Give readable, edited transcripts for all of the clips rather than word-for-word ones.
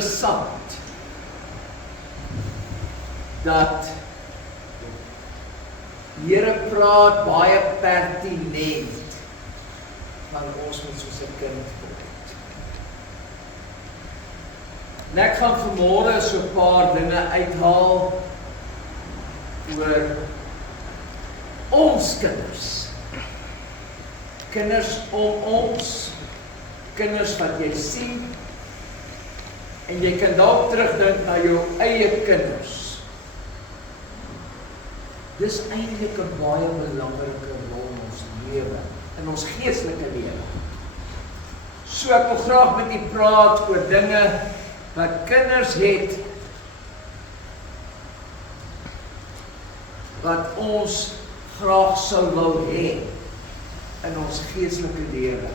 interessant dat die Here praat baie pertinent van ons moet soos 'n kind word. En ek gaan vanmôre so 'n paar dinge uithaal oor ons kinders. Kinders om ons, kinders wat jy sien, en jy kan dalk terugdink na jou eie kinders. Dis eintlik 'n baie belangrike rol in ons lewe, in ons geestelike lewe. So ek wil graag met u praat oor dinge wat kinders het, wat ons graag sou wou hê in ons geestelike lewe.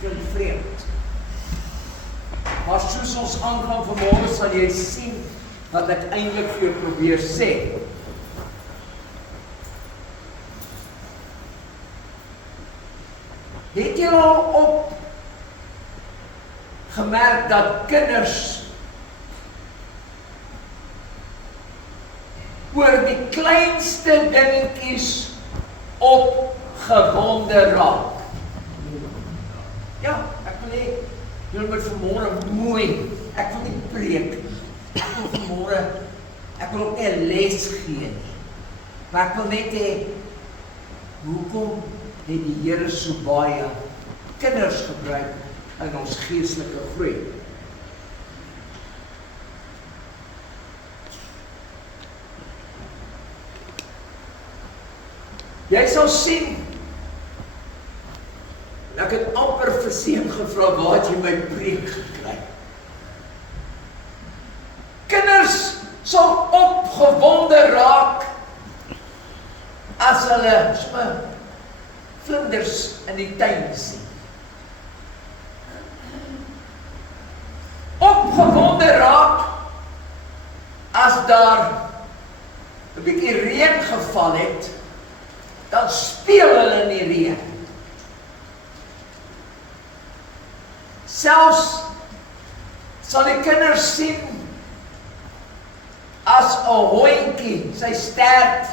Klink vreemd. Maar soos ons aangaan vanmôre sal jy sien wat ek eintlik vir jou probeer sê. Het jy al opgemerk dat kinders oor die kleinste dingetjies opgewonde raak? Ja, ek wil hê julle moet vanmôre mooi, ek wil nie preek, ek wil vanmôre, ek wil ook nie 'n les gee nie, maar ek wil net hê, hoekom het die Here so baie kinders gebruik in ons geestelike groei? Jy sal sien, ek het amper vir Seun gevra, waar het jy my preek gekry? Kinders sal opgewonde raak as hulle vlinders in die tuin sien. Opgewonde raak as daar 'n bietjie reën geval het, dan speel hulle in die reën. Selfs sal die kinders sien as 'n hondjie sy stert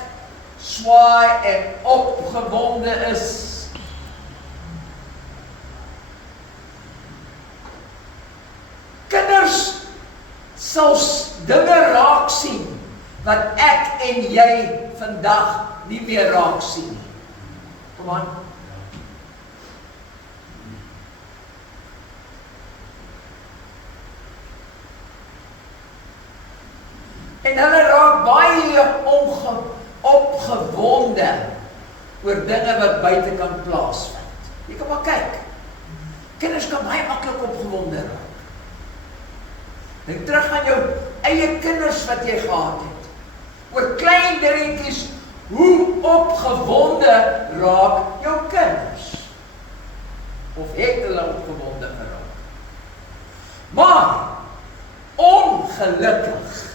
swaai en opgewonde is. Kinders sal dinge raak sien wat ek en jy vandag nie meer raak sien nie. Kom aan. En hulle raak baie opgewonde oor dinge wat buite kan plaasvind. Jy kan maar kyk. Kinders kan baie maklik opgewonde raak. Dink terug aan jou eie kinders wat jy gehad het. Oor klein dingetjies, hoe opgewonde raak jou kinders? Of het hulle opgewonde geraak? Maar, ongelukkig,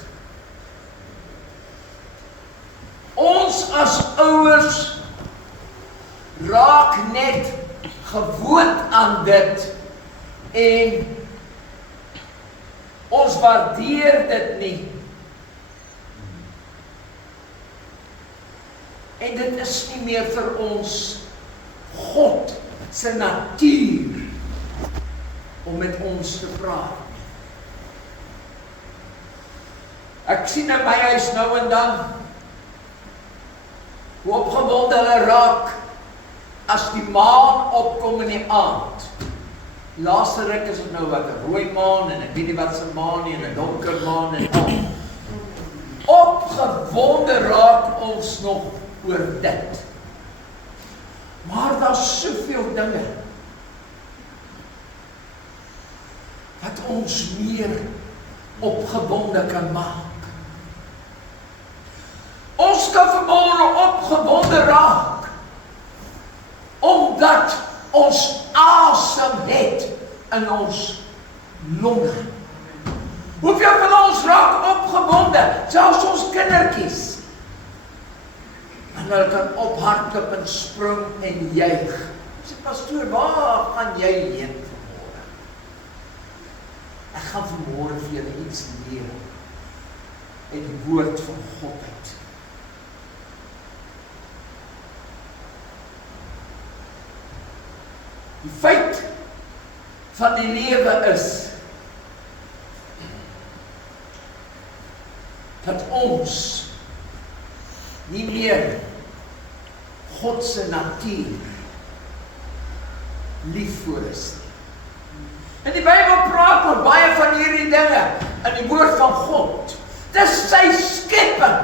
ons as ouers raak net gewoond aan dit en ons waardeer dit nie. En dit is nie meer vir ons God se natuur om met ons te praat. Ek sien in my huis nou en dan hoe opgewonde hulle raak as die maan opkom in die aand. Laaste ruk is dit nou wat 'n rooi maan en ek weet nie wat se maan nie en 'n donker maan en al. Opgewonde raak ons nog oor dit. Maar daar's soveel dinge wat ons meer opgewonde kan maak. Ons kan vanmôre opgewonde raak omdat ons asem het in ons longe. Hoeveel van ons raak opgewonde, selfs ons kindertjies. En hulle kan ophardloop en spring en juig. Sê pastoor, waar gaan jy heen vanmôre? Ek gaan vanmôre vir julle iets leer uit die woord van God uit. Die feit van die lewe is dat ons nie meer God se natuur lief voor is nie. En die Bybel praat oor baie van hierdie dinge in die woord van God. Dis sy skepping.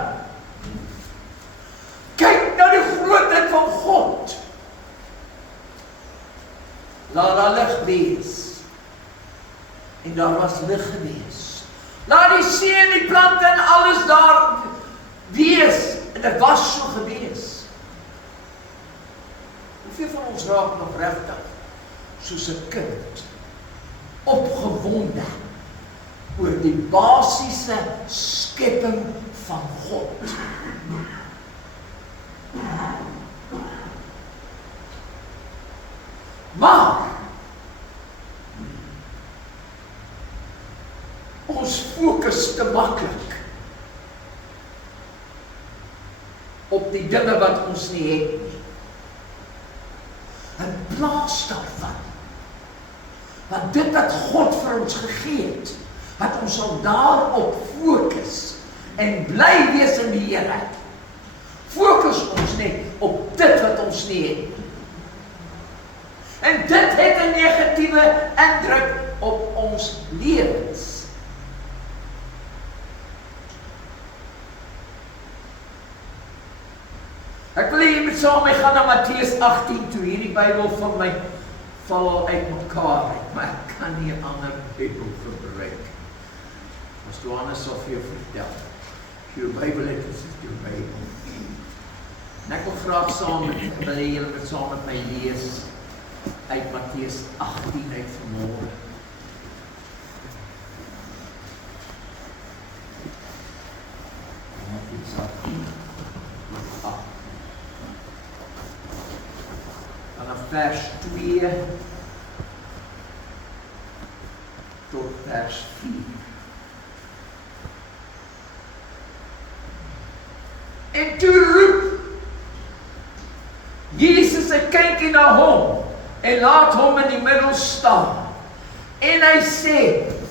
Kyk na die grootheid van God. Laat daar lig wees. En daar was lig gewees. Laat die see en die plante en alles daar wees. En dit was so gewees. Hoeveel van ons raak nog regtig soos 'n kind opgewonde oor die basiese skepping van God. Maar ons fokus te maklik op die dinge wat ons nie het nie. In plaas daarvan, want dit wat God vir ons gegee het, dat ons sal daarop fokus en bly wees in die Here. Fokus ons net op dit wat ons nie het nie. En dit het 'n negatiewe indruk op ons lewens. Ek wil hê jy moet saam met my gaan na Matteus 18 toe. Hierdie Bybel van my val al uit mekaar uit, maar ek kan nie 'n ander Bybel gebruik. As Johannes sal vir jou vertel, jou Bybel het, is dit jou Bybel. En ek wil graag saam met julle met saam met my lees uit Matteus 18 uit vanmôre. Matteus 18. Vanaf vers 2 tot vers 4. En toe roep Jesus 'n kindjie na hom en laat hom in die middel staan. En hy sê,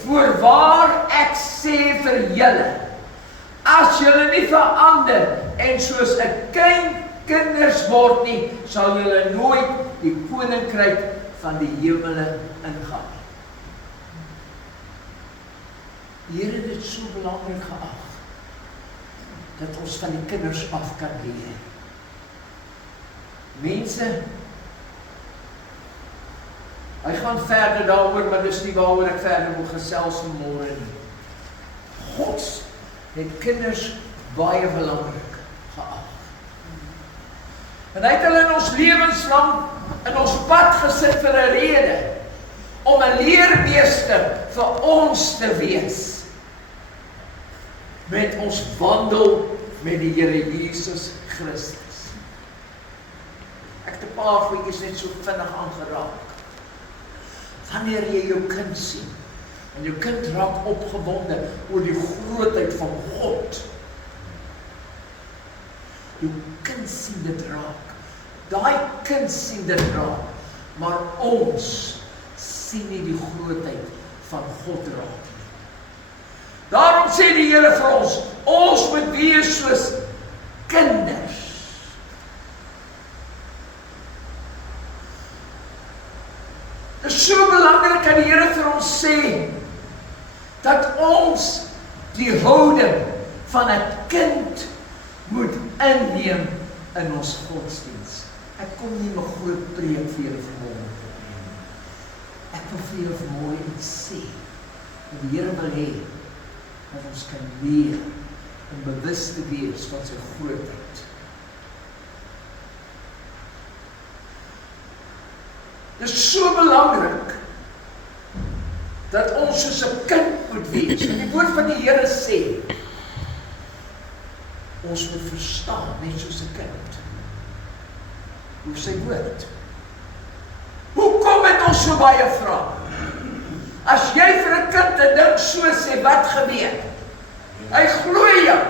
voorwaar ek sê vir julle, as julle nie verander en soos 'n kinders word nie, sal julle nooit die koninkryk van die hemele ingaan. Die Here het dit so belangrik geag dat ons van die kinders af kan leer. Mense, hy gaan verder daaroor, maar dis nie waaroor ek verder wil gesels vanmôre nie. God het kinders baie belangrik geag. En hy het hulle in ons lewenslang in ons pad gesit vir 'n rede, om 'n leermeester vir ons te wees. Met ons wandel met die Here Jesus Christus. Ek het 'n paar goedjies net so vinnig aangeraak. Wanneer jy jou kind sien, en jou kind raak opgewonde oor die grootheid van God, jou kind sien dit raak. Daai kind sien dit raak, maar ons sien nie die grootheid van God raak nie. Daarom sê die Here vir ons moet wees soos kinders. Dit is so belangrik dat die Here vir ons sê, dat ons die houding van 'n kind moet inneem in ons godsdiens. Ek kom nie my groot preek vir julle vanmôre te bring. Ek wil vir julle vanmôre iets sê. En die Here wil hê dat ons kan leer om bewus te wees van sy grootheid. Dit is so belangrik dat ons soos 'n kind moet wees. En die woord van die Here sê, ons moet verstaan net soos 'n kind. Hoe sy woord. Hoekom het ons so baie vrae? As jy vir 'n kind 'n ding so sê, wat gebeur? Hy glo jou.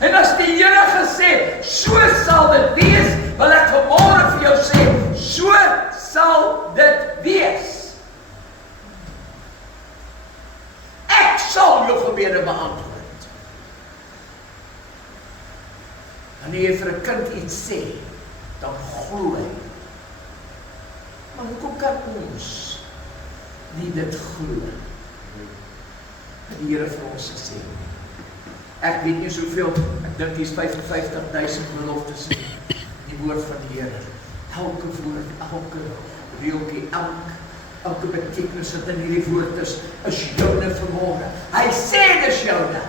En as die Here gesê, so sal dit wees, wil ek vanmôre vir jou sê, so sal dit wees. Ek sal jou gebede beantwoord. Wanneer jy vir 'n kind iets sê, dan glo hy. Maar hoekom kan ons nie dit glo? Die Here vir ons gesê. Ek weet nie soveel, ek dink hier's 55.000 beloftes in die woord van die Here. Elke woord, elke reeltjie, elke betekenis wat in hierdie woord is joune vanmôre. Hy sê dis joune.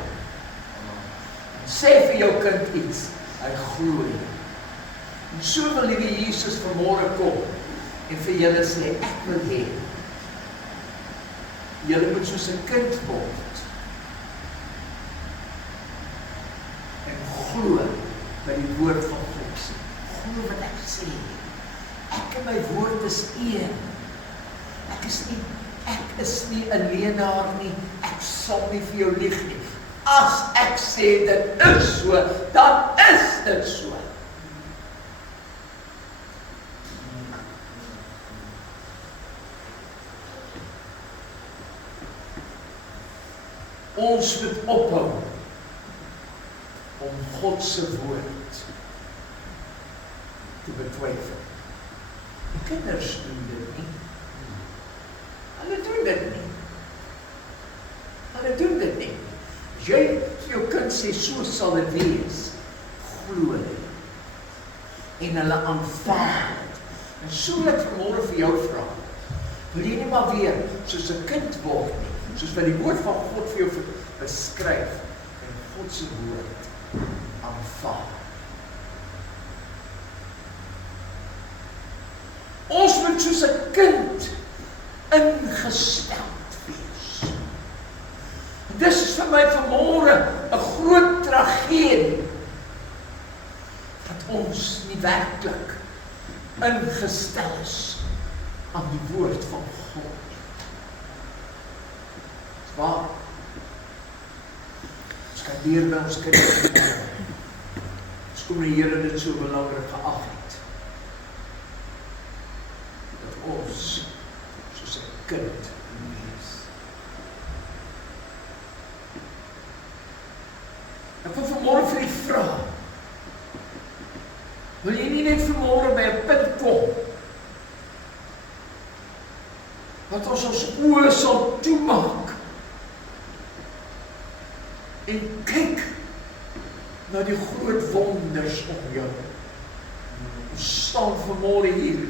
Sê vir jou kind iets, hy glo jy. En so wil liewe Jesus vanmôre kom en vir julle sê, ek wil hê, julle moet soos 'n kind word. Glo by die woord van God sê. Glo wat ek sê. Ek en my woord is een. Ek is nie 'n leenaar nie. Ek sal nie vir jou lieg nie. As ek sê dit is so, dan is dit so. Ons moet ophou om God se woord te betwyfel. Die kinders doen dit nie. Hulle doen dit nie. Hulle doen dit nie. As jy vir jou kind sê, so sal dit wees, glo hulle. En hulle aanvaar dit. En so wil ek vanmôre vir jou vra, wil jy nie maar weer soos 'n kind word nie, soos wat die woord van God vir jou beskryf, en God se woord aanvaar. Ons moet soos 'n kind ingesteld wees. En dis is vir my vanmôre 'n groot tragedie dat ons nie werklik ingestel is aan die woord van God. Dis waar. Ons kan leer by ons kinders. Ons kom die Here dit so belangrik geag het. Dat ons soos 'n kind wees. Ek wil vanmôre vir u vra, wil jy nie net vanmôre by 'n punt kom wat ons oë sal toemaak en kyk na die groot wonders om jou. Ons staan vanmôre hier.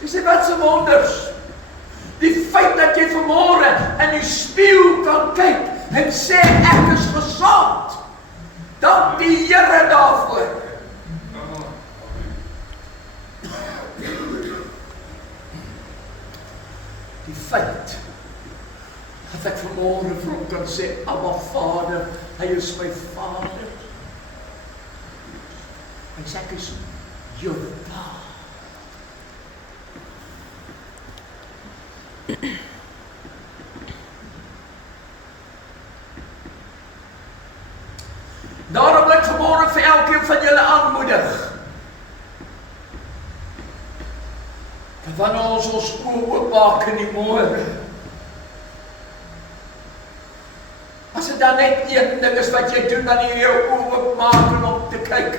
Jy sê, wat se wonders? Die feit dat jy vanmôre in die spieël kan kyk en sê ek is gesond. Dank die Here daarvoor. Die feit dat ek vanmôre vir hom kan sê, Abba Vader, hy is my Vader. En sê ek is jou Pa. Daarom wil ek vanmôre vir elkeen van julle aanmoedig. Dat wanneer ons oë oopmaak in die môre, as dit dan net een ding is wat jy doen, wanneer jy jou oë oopmaak en om te kyk,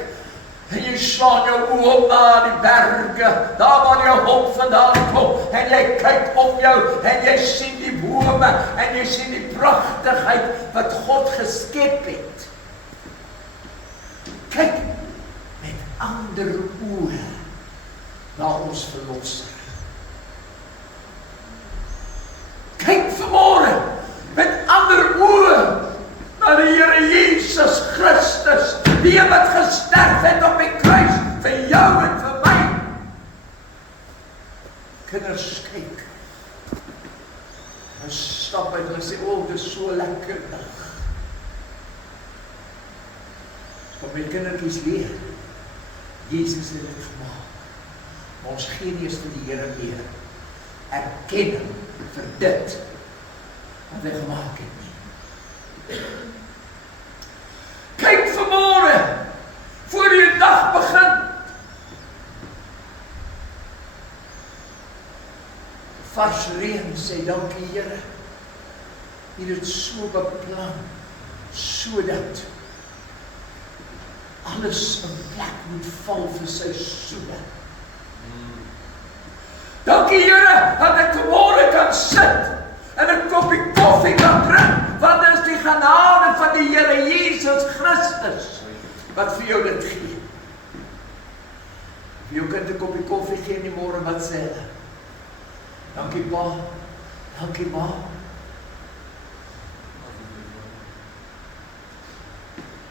en jy slaan jou oë op na die berge, daar waar jou hulp vandaan kom, en jy kyk om jou, en jy sien die bome, en jy sien die pragtigheid wat God geskep het. Kyk met ander oë na ons Verlosser. Kyk vanmôre met ander oë na die Here Jesus Christus, die wat gesterf het op die kruis vir jou en vir my. Kinders, kyk. Hulle stap uit en hulle sê, o, dit is so lekker dag. Wat my kindertjies leer, Jesus het dit gemaak. Maar ons gee nie eens vir die Here meer. erkenning vir dit wat hy gemaak het nie. Kyk vanmôre, voor die dag begin, vars reën sê, dankie Here, U het so beplan, sodat alles in plek moet val vir sy soene. Dankie Here, dat ek vanmôre kan sit en 'n koppie koffie kan drink, want dit is die genade van die Here Jesus Christus wat vir jou dit gee. Vir jou kind 'n koppie koffie gee in die môre, wat sê hulle? Dankie Pa, dankie Ma.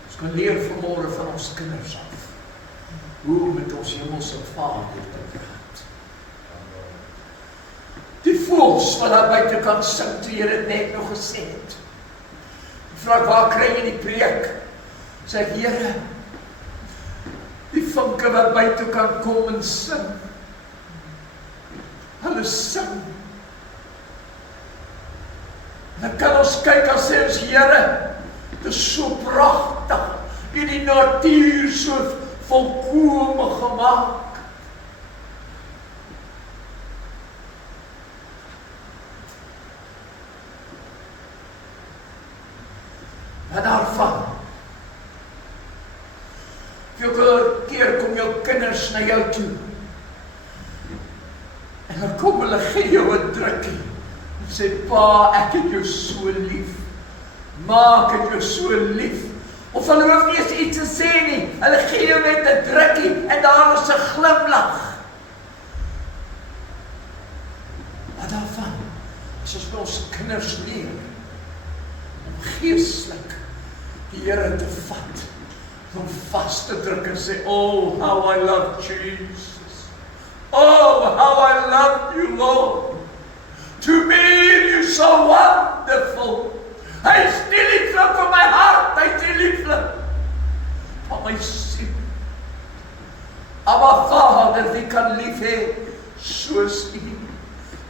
Ons kan leer vanmôre van ons kinders af, hoe om met ons hemelse Vader te praat. Die voëls wat daar buitekant sing, toe jy dit net nog gesê het. Vra ek, waar kry jy die preek? Sê ek, Here, die vinke wat buitekant kom en sing, hulle sing. Dan kan ons kyk en sê ons, Here, dit is so pragtig, in die natuur so volkome gemaak. En daarvan, hoeveel keer kom jou kinders na jou toe, en dan kom hulle gee jou 'n drukkie, en sê, Pa, ek het jou so lief, Ma, ek het jou so lief, of hulle hoef nie eens iets te sê nie, hulle gee jou net 'n drukkie, en daar is 'n glimlag. Wat daarvan, as ons by ons kinders leer, om geestelik die Here te vat, om vas te druk en sê, oh, how I love Jesus. Oh, how I love you, Lord. To me, you're so wonderful. Hy is die liefde van my hart, hy is die liefde van my siel. Abba Vader, wie kan lief hê soos U?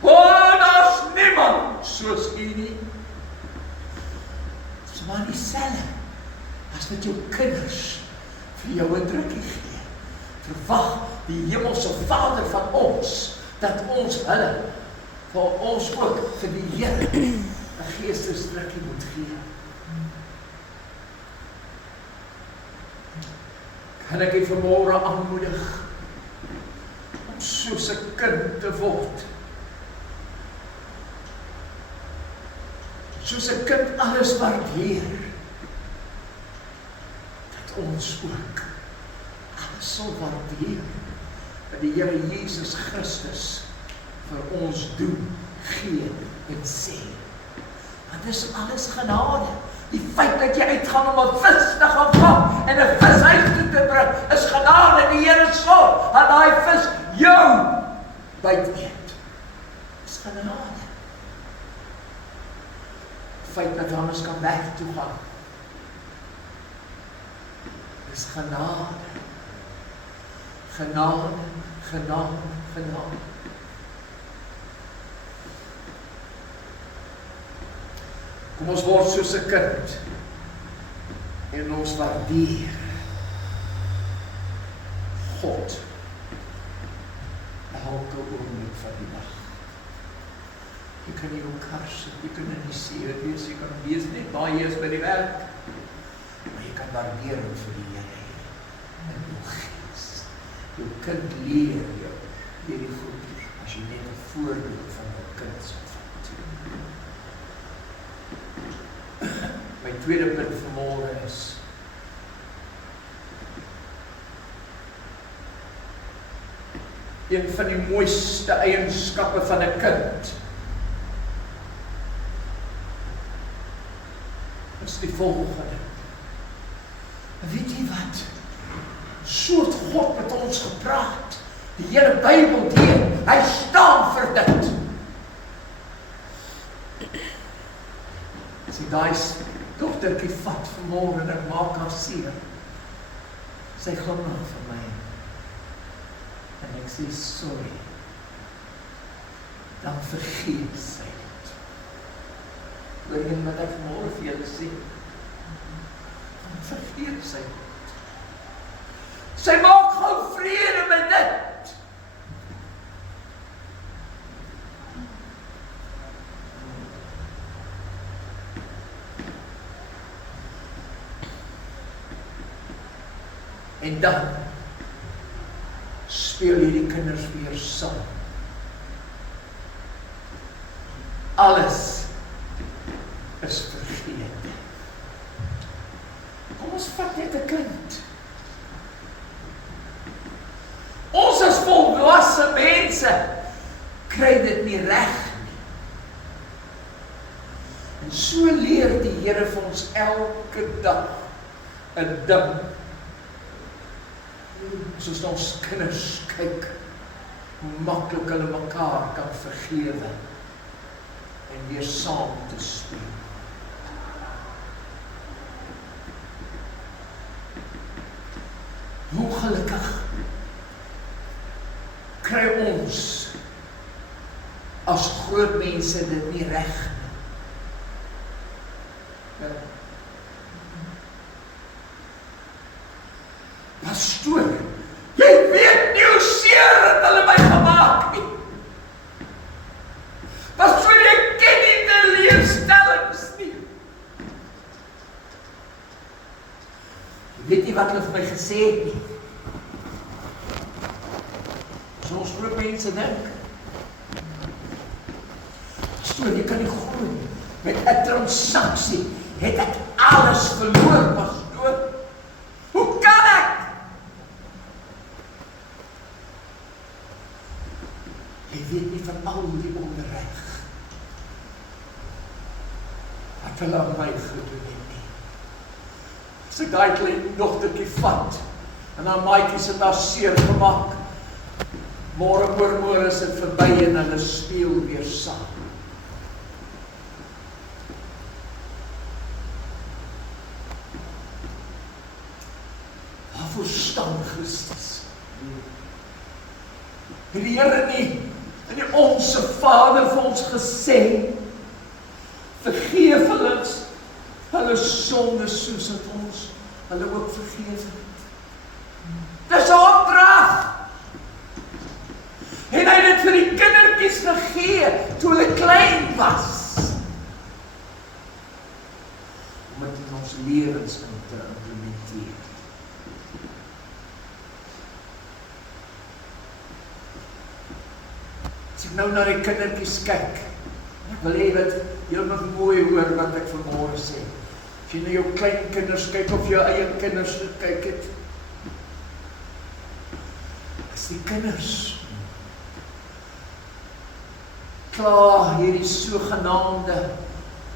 Oh, daar's niemand soos U nie. Dis maar dieselfde as met jou kinders vir jou 'n drukkie gee. Verwag die hemelse Vader van ons, dat ons hulle, vir ons ook, vir die Here, 'n geestesdrukkie moet gee. Kan ek U vanmôre aanmoedig om soos 'n kind te word? Soos 'n kind alles waardeer, dat ons ook alles sal waardeer wat die Here Jesus Christus vir ons doen, gee en sê. Want dit is alles genade. Die feit dat jy uitgaan om 'n vis te gaan vang en 'n vis huis toe te bring, is genade. Die Here sorg dat daai vis jou byt eet. Dis genade. Die feit dat ons kan weg toe gaan, is genade. Genade, genade, genade. Kom ons word soos 'n kind en ons waardeer God elke oomblik van die dag. Jy kan nie jou kar sit, jy kan nie seer wees, jy kan wees net waar jy is by die werk, maar jy kan waardeer vir die Here in jou gees. Jou kind leer jou hierdie goed as jy net 'n voorbeeld van jou kind sal vat. My tweede punt vanmôre is een van die mooiste eienskappe van 'n kind is die volgende. Weet jy wat? So het God met ons gepraat. Die hele Bybel deur, hy staan vir dit. As jy daai dogtertjie vat vanmôre en ek maak haar seer, sy glimlag vir my en ek sê sorry. dan vergeet sy dit. Hoor jy wat ek vanmôre vir julle sê? Dan vergeet sy dit. Sy maak gou vrede met dit. En dan speel hierdie kinders weer saam. Alles is vergeet. Kom ons vat net 'n kind. Ons as volwasse mense kry dit nie reg nie. En so leer die Here vir ons elke dag 'n ding. Soos ons kinders kyk, hoe maklik hulle mekaar kan vergewe en weer saam te speel. Hoe gelukkig kry ons as groot mense dit nie reg nie. Pastoor, jy weet nie hoe seer het hulle my gemaak nie. Pastoor, jy ken nie die leerstellings nie. Jy weet nie wat hulle vir my gesê het nie. So ons groot mense dink. Pastoor, jy kan nie glo nie. Met 'n transaksie het ek alles verloor, pastoor. Hoe kan ek? Jy weet nie van al die onreg wat hulle aan my gedoen het nie. As ek daai klein dogtertjie vat en haar maatjie sit daar seer gemaak, môre oor môre is dit verby en hulle speel weer saam. Waarvoor staan Christus? Het die Here nie en die onse Vader vir ons gesê, vergeef hulle sonde soos dat ons hulle ook vergeef het. Dis 'n opdrag. En hy het dit vir die kindertjies gegee toe hulle klein was. Om dit in ons lewens in te implementeer. As ek nou na die kindertjies kyk, ek wil hê dat jy nog mooi hoor wat ek vanmôre sê. As jy na jou klein kinders kyk of jou eie kinders kyk het, as die kinders klaar hierdie sogenaamde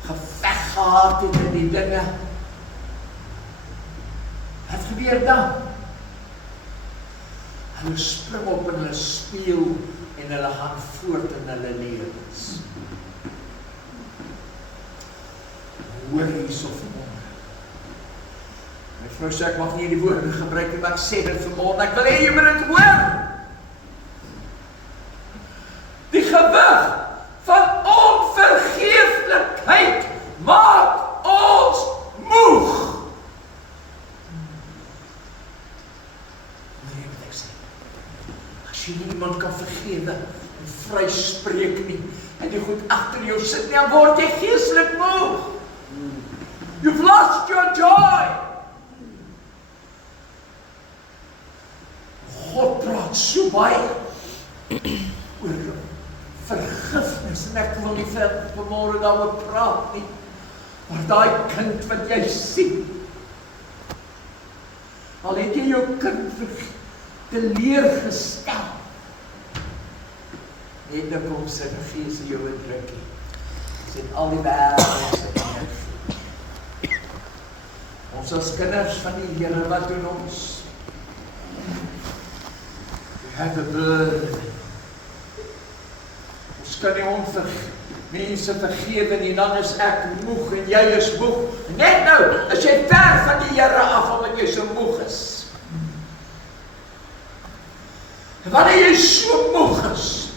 geveg gehad het in die dinge, wat gebeur dan? Hulle spring op en hulle speel en hulle gaan voort in hulle lewens. Hoor hierso vanmôre. My vrou sê ek mag nie die woorde gebruik nie, maar ek sê dit vanmôre. Ek wil hê jy moet dit hoor. Die gewig van onvergeeflikheid maak ons moeg. Nee, wat ek sê. As jy nie iemand kan vergewe en vryspreek nie, en jy goed agter jou sit nie, dan word jy geestelik moeg. You've lost your joy. God praat so baie oor vergifnis, en ek wil nie vanmôre daaroor praat nie, maar daai kind wat jy sien, al het jy jou kind teleurgestel, net nou kom sy vergeet sy jou 'n drukkie, sy het al die wêreld se energie. Ons as kinders van die Here, wat doen ons? We have a burden. Ons kan nie mense vergewe nie, dan is ek moeg en jy is moeg. Net nou, as jy ver van die Here af, omdat jy so moeg is. En wanneer jy so moeg is,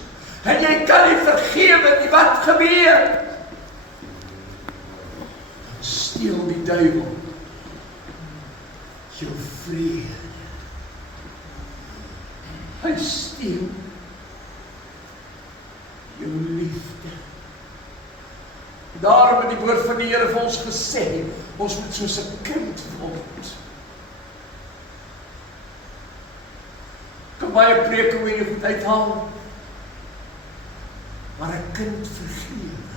En jy kan nie vergewe nie, wat gebeur? Dan steel die duiwel jou vrede. Hy steel jou liefde. Daarom het die woord van die Here vir ons gesê, ons moet soos 'n kind word. Kan baie preke hoe jy goed uithaal, maar 'n kind vergewe.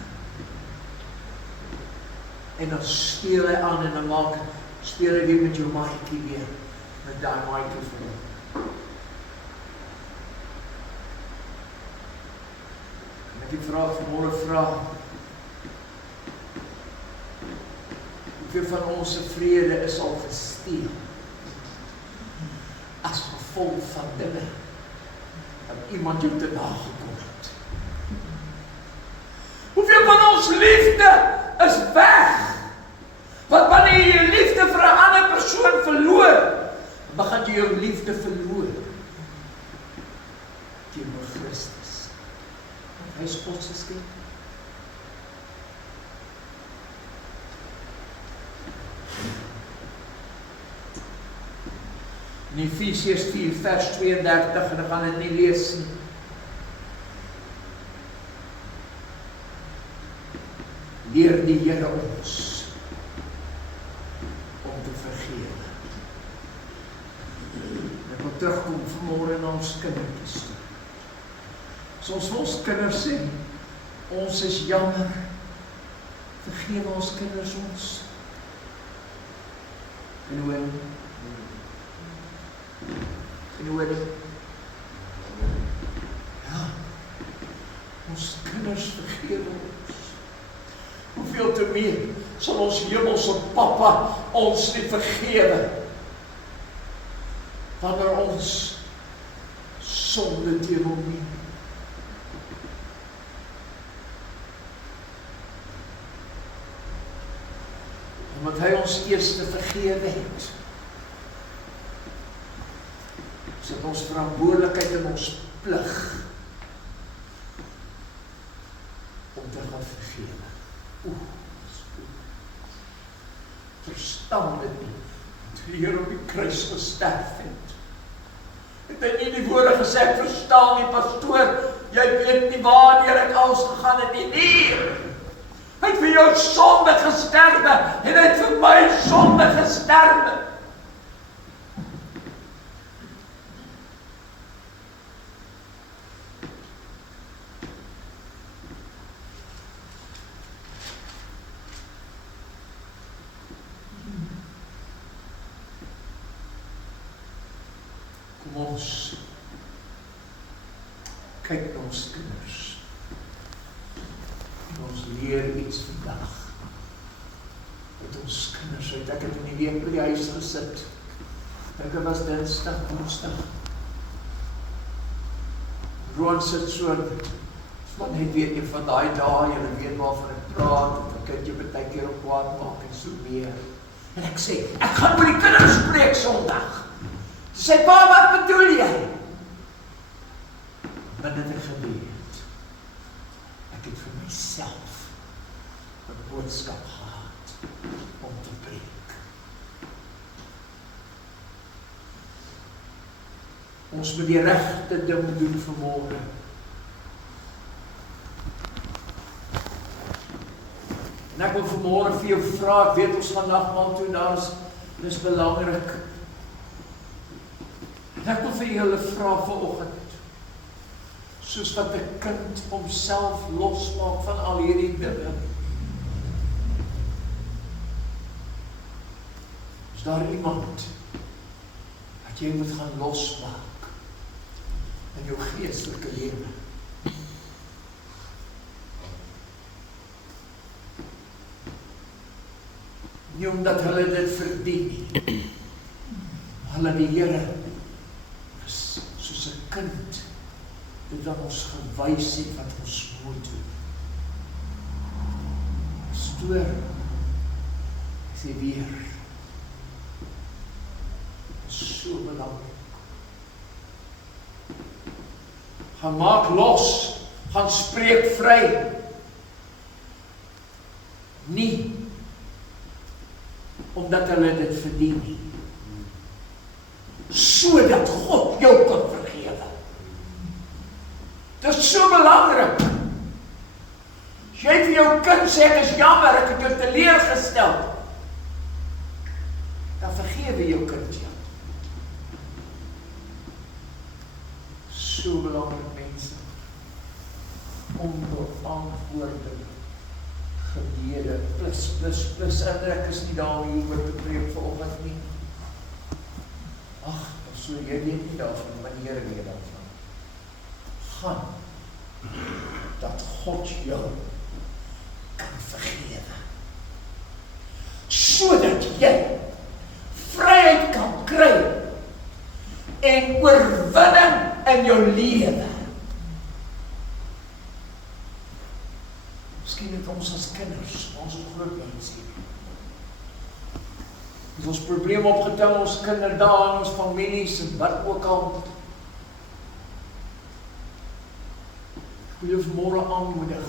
En dan speel hy aan en dan speel hy weer met jou maatjie weer, met daai maatjie vir hom. En ek die vraag vanmôre vra, hoeveel van ons vrede is al gesteel as gevolg van dinge dat iemand jou te nagekom het? Hoeveel van ons liefde is weg? Want wanneer jy jou liefde vir 'n ander persoon verloor, begin jy jou liefde verloor teenoor Christus. Want hy is God se skenk. In Efesiërs 4 vers 32, en ek gaan dit nie lees nie. Leer die Here ons om te vergewe. Ek wil terugkom vanmôre na ons kindertjies toe. As ons vir ons kinders sê, ons is jammer, vergewe ons kinders ons. En hoe ja, ons kinders vergewe ons. Hoeveel te meer sal ons hemelse Papa ons nie vergewe wanneer ons sonde teen hom doen. Omdat hy ons eerste vergewe het, is dit ons verantwoordelikheid en ons plig om te gaan vergewe. Verstaan dit nie, toe die Here op die kruis gesterf het. Het hy nie die woorde gesê, ek verstaan nie, pastoor, jy weet nie waarheen ek alles gegaan het nie. Nee! Hy het vir jou sonde gesterwe, en hy het vir my sonde gesterwe. Kyk na ons kinders. En ons leer iets vandag. Met ons kinders uit. Ek het in die week by die huis gesit. Ek was Dinsdag, Woensdag. Roan sit so, want net weet jy van daai dae, jy weet waarvan ek praat, en ek kan jy baie keer op kwaad maak en so meer. En ek sê, ek gaan oor die kinders spreek Sondag. Sê, pa, wat bedoel jy? Wat het er gebeur? Ek het vir myself 'n boodskap gehad om te preek. Ons moet die regte ding doen vanmôre. En ek wil vanmôre vir jou vra, ek weet ons gaan nagmaal toe, dis belangrik. En ek wil vir julle vra vanoggend, soos wat 'n kind homself losmaak van al hierdie dinge. Is daar iemand wat jy moet gaan losmaak in jou geestelike lewe? Nie omdat hulle dit verdien nie. Hulle die Here is soos 'n kind dit wat ons gewys het wat ons moet doen. Stoor, ek sê weer, is so belangrik. Gaan maak los gaan spreek vry. Nie omdat hulle dit verdien nie. Sodat God jou kan vergewe. Dit is so belangrik. As jy vir jou kind sê, ek is jammer, ek het jou teleurgestel, dan vergewe jou kind jou. So belangrik, mense, onbeantwoorde gebede, plus, en ek is nie daar om hier oor te preek vanoggend nie. Ag, so jy weet nie daarvan, maar die Here weet daarvan. Gaan, dat God jou kan vergewe. Sodat jy vryheid kan kry en oorwinning in jou lewe. Miskien het ons as kinders, ons groot mense, het ons probleem opgetel, ons kinderdae, ons families, en wat ook al. Ek wil jou vanmôre aanmoedig,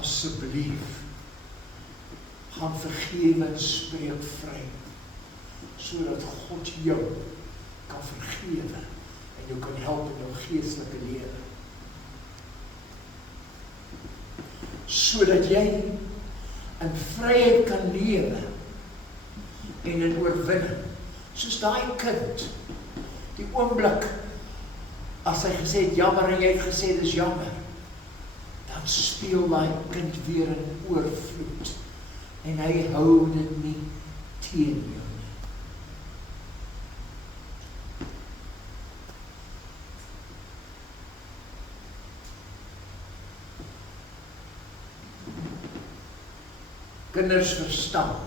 asseblief, gaan vergewe en spreek vry, sodat God jou kan vergewe en jou kan help in jou geestelike lewe. Sodat jy in vryheid kan lewe en in oorwinning. Soos daai kind, die oomblik, as hy gesê het jammer en jy het gesê dis jammer, dan speel daai kind weer in oorvloed en hy hou dit nie teen jou nie. Kinders verstaan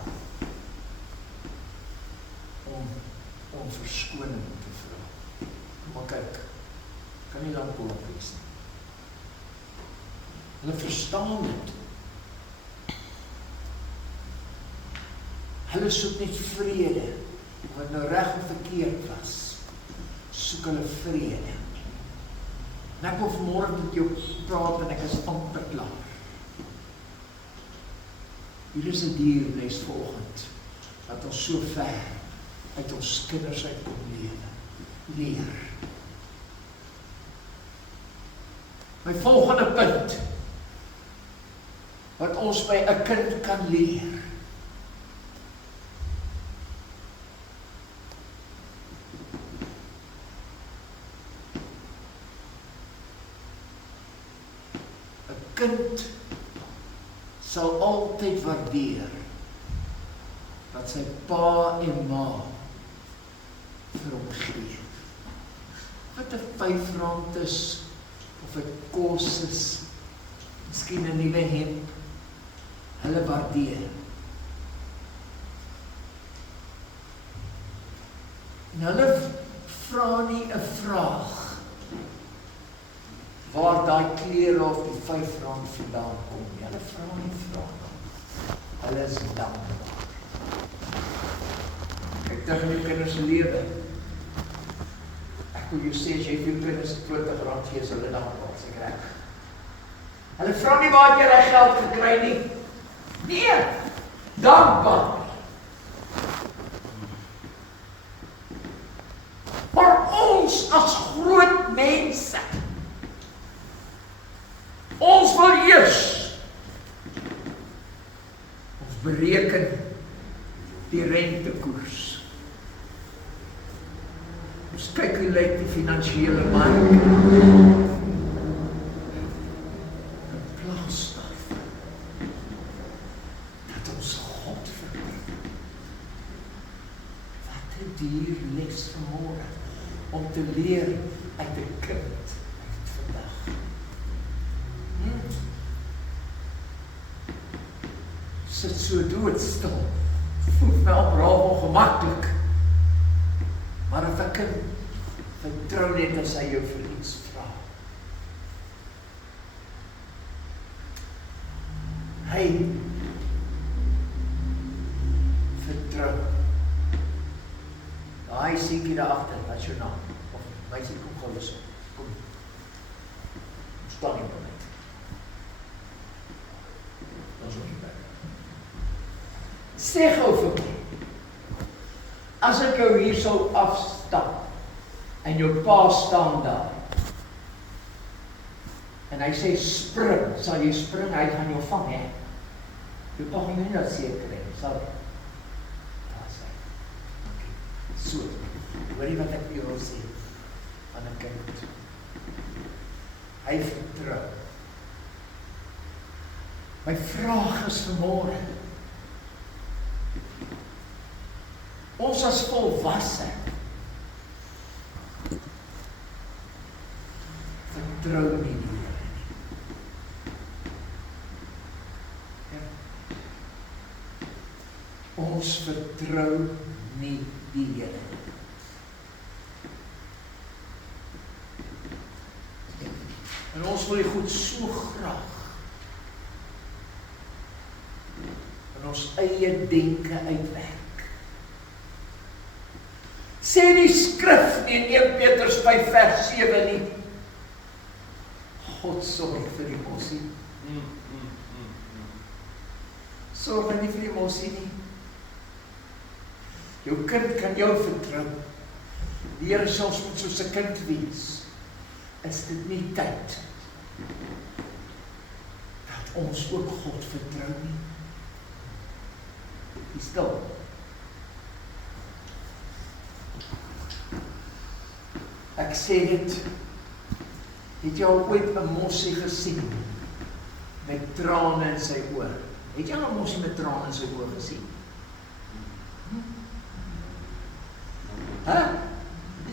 om verskoning te vra. Maar kyk, kan nie dan kwaad wees nie. Hulle verstaan dit. Hulle soek net vrede, wat nou reg of verkeerd was. Soek hulle vrede. En ek wil vanmôre met jou praat en ek is amper klaar. Hier is 'n dierles vanoggend, dat ons so ver uit ons kinders uit kom leer. My volgende punt, wat ons by 'n kind kan leer, kind sal altyd waardeer dat sy pa en ma vir hom gee. Wat 'n R5 is, of 'n kos is, miskien 'n nuwe hemp, hulle waardeer. En hulle vra nie 'n vraag waar daai klere of die R5 vandaan kom. Hulle vra nie vrae. Hulle is dankbaar. Kyk terug in die kinders se lewe. Ek wil jou sê, as jy vir jou kinders R20 gee, is hulle dankbaar, as ek reg. Hulle vra nie waar jy daai geld gekry nie. Nee, dankbaar. Maar ons as groot mense, ons wil eers, ons bereken die rentekoers. Ons kyk hoe lyk die finansiële mark. In plaas daarvan, dat ons God verhoor. Wat 'n dier les vanmôre, om te leer uit 'n kind uit vandag. Sit so doodstil, voel my opraal ongemaklik, maar as 'n kind vertrou net as hy jou vir iets vra. Hy vertrou. Daai seentjie daar agter, wat is jou naam? Of meisie, kom gou eens op. Kom. Verstaan nie wat net. Ons moet nie bid. Sê gou vir my, as ek jou hier sou afstap, en jou pa staan daar, en hy sê spring, sal jy spring, hy gaan jou vang, hè? Jou pa gaan nie dat seker hê, sal jy? Daar sê. Okay. So, hoor jy wat ek vir jou wil sê, van 'n kind. Hy vertrou. My vraag is vanmôre, ons as volwasse, vertrou nie die Here nie. Ja. Ons vertrou nie die Here nie. En ons wil die goed so graag in ons eie denke uitwerk. Sê die skrif nie in 1 Petrus 5 vers 7 nie. God sorg vir die mossie. Sorg nie vir die mossie nie. Jou kind kan jou vertrou. Die Here sê ons moet soos 'n kind wees. Is dit nie tyd dat ons ook God vertrou nie? Die stil. Ek sê dit, het jy al ooit 'n mossie gesien met trane in sy oë? Het jy al 'n mossie met trane in sy oë gesien?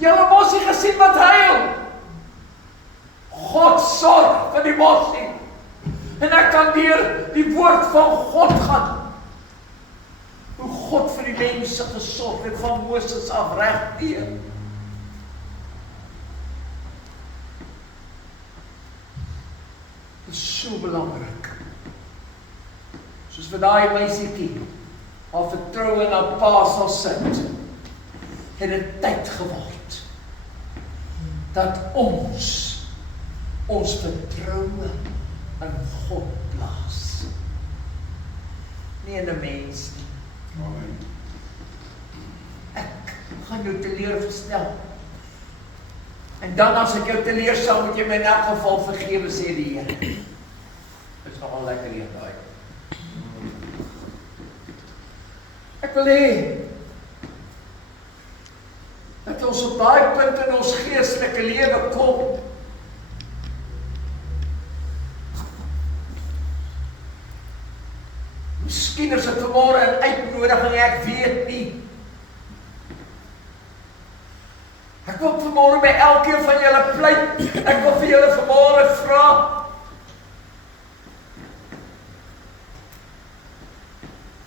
Jy al 'n mossie gesien wat huil? God sorg vir die mossie. En ek kan deur die woord van God gaan. Hoe God vir die mense gesorg het van Moses af regdeur. Dit is so belangrik. Soos vir daai meisietjie, haar vertroue in haar pa sal sit, het dit tyd geword dat ons vertroue in God plaas. Nie in 'n mens nie. Amen. Ek gaan jou teleurstel. En dan as ek jou teleurstel, moet jy my in elk geval vergewe, sê die Here. Dit is nogal lekker hier daai. Ek wil hê dat ons op daai punt in ons geestelike lewe kom. Miskien is dit vanmôre 'n uitnodiging, ek weet nie. Ek wil vanmôre by elkeen van julle pleit. Ek wil vir julle vanmôre vra.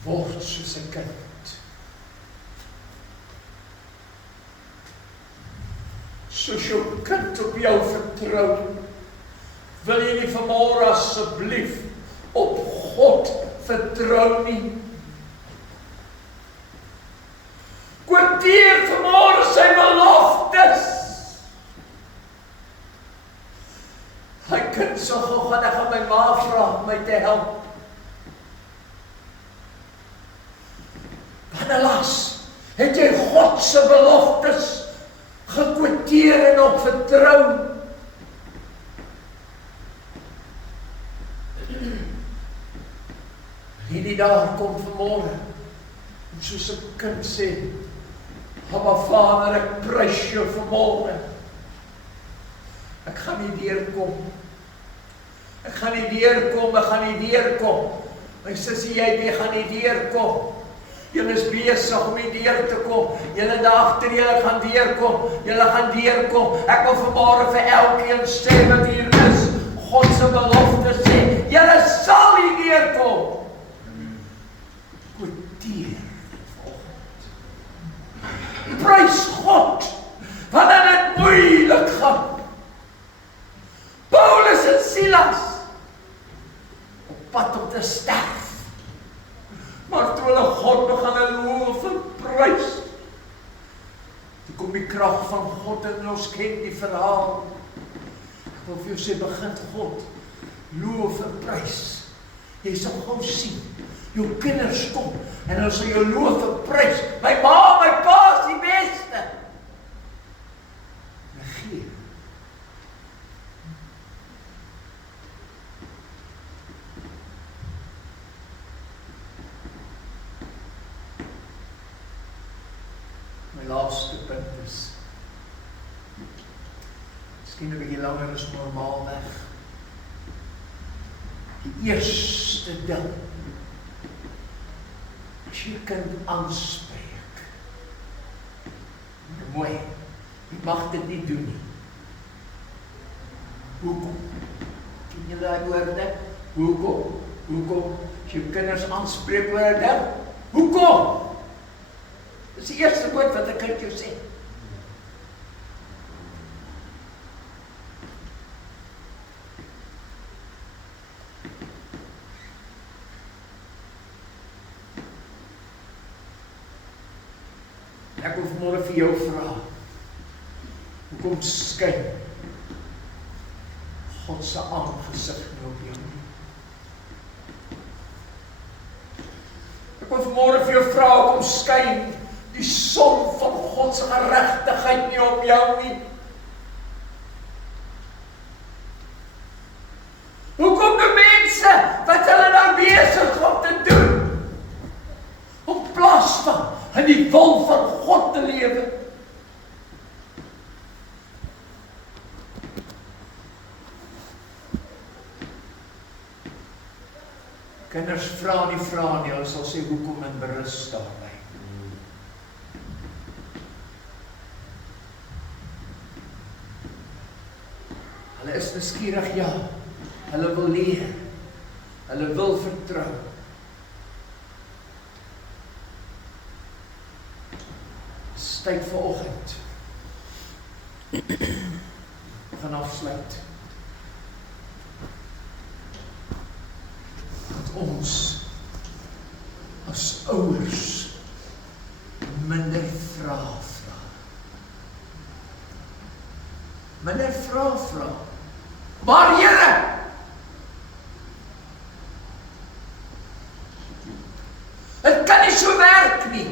Word soos 'n kind. Soos jou kind op jou vertrou. Wil jy nie vanmôre asseblief op God vertrou nie? Kwartier vanmôre sy beloftes. Hy kind so gou gaan ek aan my ma vra om my te help. Wanneer laas het jy God se beloftes gekwoteer en op vertrou? Hierdie dag kom vanmôre en soos 'n kind sê, Abba Vader, ek prys jou vanmôre. Ek gaan nie deurkom. Ek gaan nie deurkom. My sussie, jy gaan nie deurkom. Julle is besig om nie deur te kom. Julle daar agter, julle gaan deurkom. Ek wil vanmôre vir elkeen sê wat hier is, God se belofte sê, julle sal nie deurkom. Kwartier volgend. Prys God, wanneer dit moeilik gaan. Paulus en Silas op pad om te sterf. Maar toe hulle God begin loof en prys, toe kom die krag van God en ons ken die verhaal. Ek wil vir jou sê, begin God loof en prys. Jy sal gou sien, jou kinders kom, en hulle sal jou loof en prys. My ma, my pa is die beste. Negeer. My laaste punt is, miskien 'n bietjie langer as normaal weg. Die eerste ding, as jy kind aanspreek, mooi, jy mag dit nie doen nie. Hoekom? Ken jy daai woorde? Hoekom? Hoekom? As jy kinders aanspreek oor 'n ding, hoekom? Dis die eerste woord wat 'n kind jou sê. Ek wil vanmôre vir jou vra, hoekom skyn God se aangesig nie op jou nie? Ek wil vanmôre vir jou vra, hoekom skyn die son van God se geregtigheid nie op jou nie? Hoekom doen mense wat hulle nou besig om te doen, op plaas van in die wil van God te lewe? Kinders vra nie, hulle sal sê hoekom en berus daarby. Hulle is nuuskierig, ja. Hulle wil leer. Hulle wil vertrou. Tyd vanoggend gaan afsluit. Dat ons as ouers minder vra. Minder vra. Maar Here, dit kan nie so werk nie.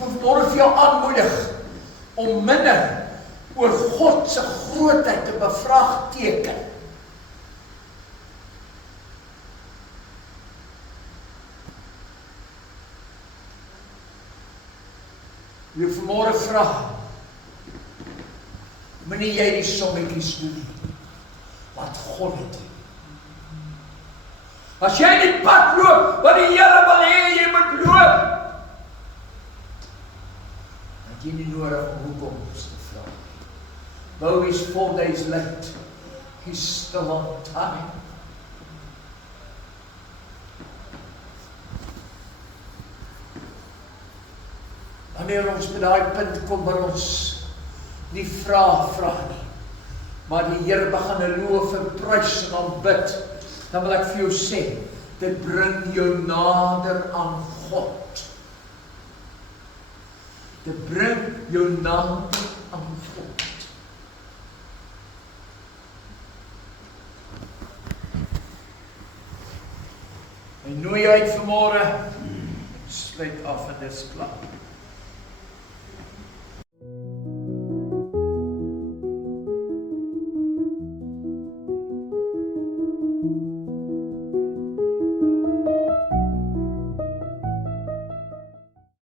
Vanmôre vir jou aanmoedig om minder oor God se grootheid te bevraagteken. Jy vanmôre vra, moenie jy die sommetjies doen nie, wat God het doen. As jy die pad loop wat die Here wil hê jy moet loop, jy nie nodig om hoekom te vra. Though he's 4 days late, he's still on time. Wanneer ons by daai punt kom waar ons nie vra nie, maar die Here begin loof en prys en aanbid, dan wil ek vir jou sê, dit bring jou nader aan God. Dit bring jou nader aan God. En nooi uit vanmôre, sluit af en dis klaar.